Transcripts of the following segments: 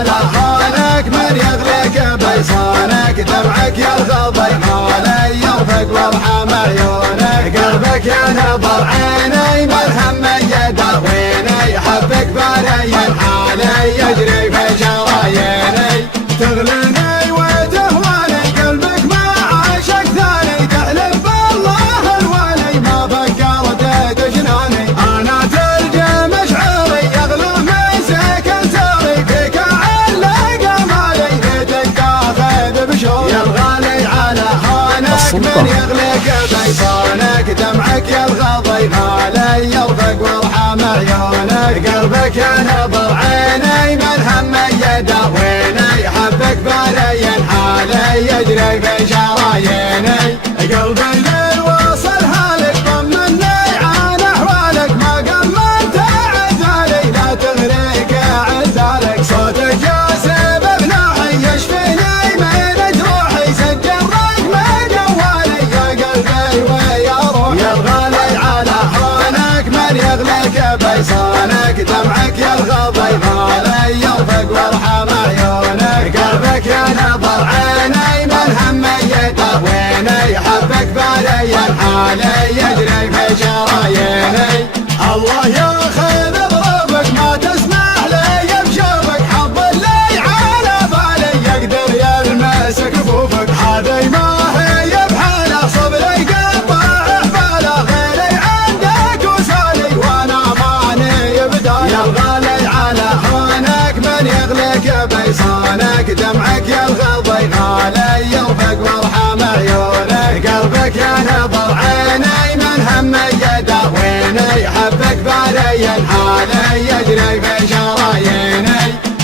على هونك من يغلق بيصانك دمعك يلغضي مالي يرفق وارحم عيونك قلبك ينظر عيني مرهم يداويني حبك بارين حالي يجري في شراييني تغلني وتهواني قلبك ما عاشق ثاني تحلف بالله الوالي ما فكرت تجناني انا ترجم مشعري يغلو من سكن ساري فيك علق مالي ليتك تاخذ بشوق يا الغالي على هونك من يغلق بيصانك دمعك يلغضي مالي يرفق وارحم عيونك قلبك ينظر عيني من هم يداويني حبك بارين حالي يجري في شراييني قلبي للوصل هالك طمني عن احوالك ما قمنت عذالي لا تغريك عزالك صوتك يا سبب ناحي يشفيني من جروحي سجل رقم جوالي يا قلبي ويا روحي يا الغالي على هونك من يغلق بيصانك دمعك يلغضي مالي يرفق وارحم عيونك قلبك ينظر عيني من هم يداويني حبك بارين حالي يجري في شراييني الله ياخذ ظروفك ما تسمح لي بشوفك حظ اللي على بالي يقدر يلمس كفوفك هذي ما هي بحاله صبري قطع حباله غيري عندك وسالي وانا ماني بدايه يا الغالي على هونك من يغلق بيصانك دمعك يلغضي غالي يرفق وارحم عيونك قلبك ينظر عيني من هم يداويني حبك بارين حالي يجري في شراييني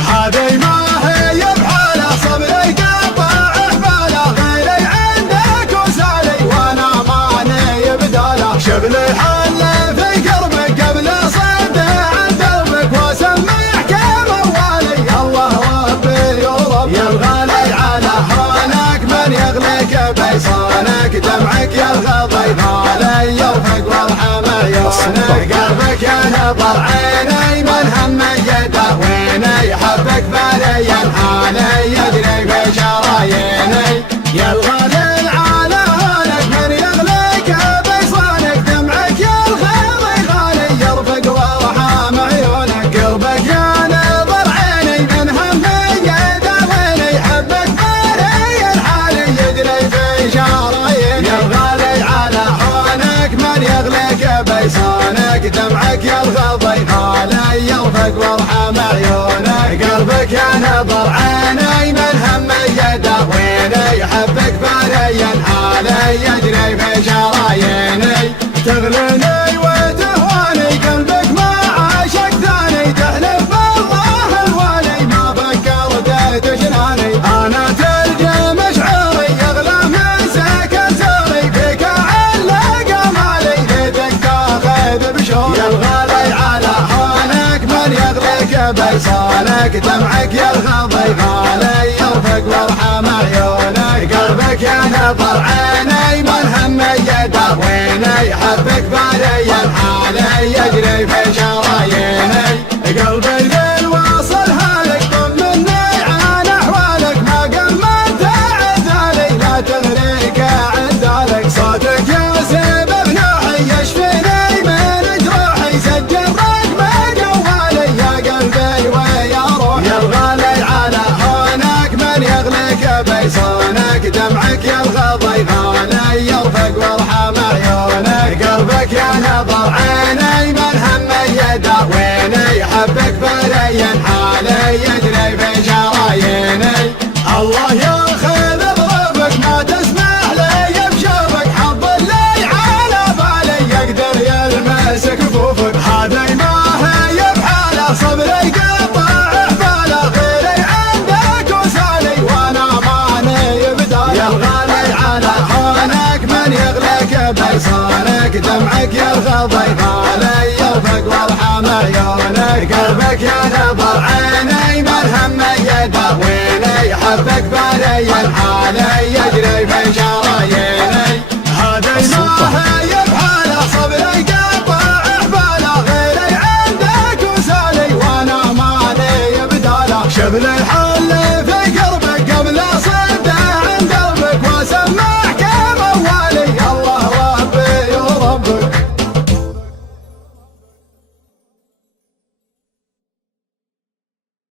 هذي ما هي بحاله صبري قطع حباله غيري عندك وسالي وانا ماني بداله شغلي حل في قربك قبل صد عن دربك واسمع كم موالي الله ربي ورب يا الغالي على هونك من يغلق بيصانك دمعك يلغضي مالي يرفق وارحم عيونك قلبك ينظر عيني من هم يداويني حبك بارين حالي يجري في شراييني يا الغالي على هونك من يغلق بيصانك دمعك يلغضي غالي يرفق وارحم عيونك قلبك ينظر عيني من هم يداويني حبك بارين حالي يجري في شراييني يا الغالي على هونك من يغلق بيصانك دمعك يلغضي غالي يرفق وارحم عيونك قلبك ينظر عيني من هم يداويني حبك بارين حالي يجري في شراييني تغلني وتهواني قلبك ما عاشق ثاني تحلف بالله الوالي ما فكرت تجناني انا ترجم مشعري يغلى من سكن ساري فيك علق مالي ليتك تاخذ بشوق يا الغالي على هونك من يغلق بيصانك دمعك يلغضي غالي يرفق وارحم عيونك قلبك ينظر عيني من هم يداويني حبك بارين حالي يجري في شراييني قلبي للوصل هالك طمني عن احوالك ما قمنت عذالي لا تغريك عذالك صوتك يا سبب نوحي يشفيني من جروحي سجل رقم جوالي يا قلبي ويا روحي يا الغالي على هونك من يغلق بيصانك دمعك يلغضي غالي يرفق وارحم عيونك قلبك ينظر عيني من هم يداويني حبك بارين حالي يجري في شراييني الله ياخذ ظروفك ما تسمح لي بشوفك حظ اللي على بالي يقدر يلمس كفوفك هذي ما هي بحاله صبري قطع حباله غيري عندك وسالي وانا ماني بدايه يا الغالي على هونك من يغلق بيصانك دمعك يلغضي غالي يرفق وارحم عيونك قلبك ينظر عيني من هم يداويني حبك بارين حالي يجري في شراييني هذي ما هي بحاله صبري قطع حباله غيري عندك وسالي وانا ماني بداله شبل الحل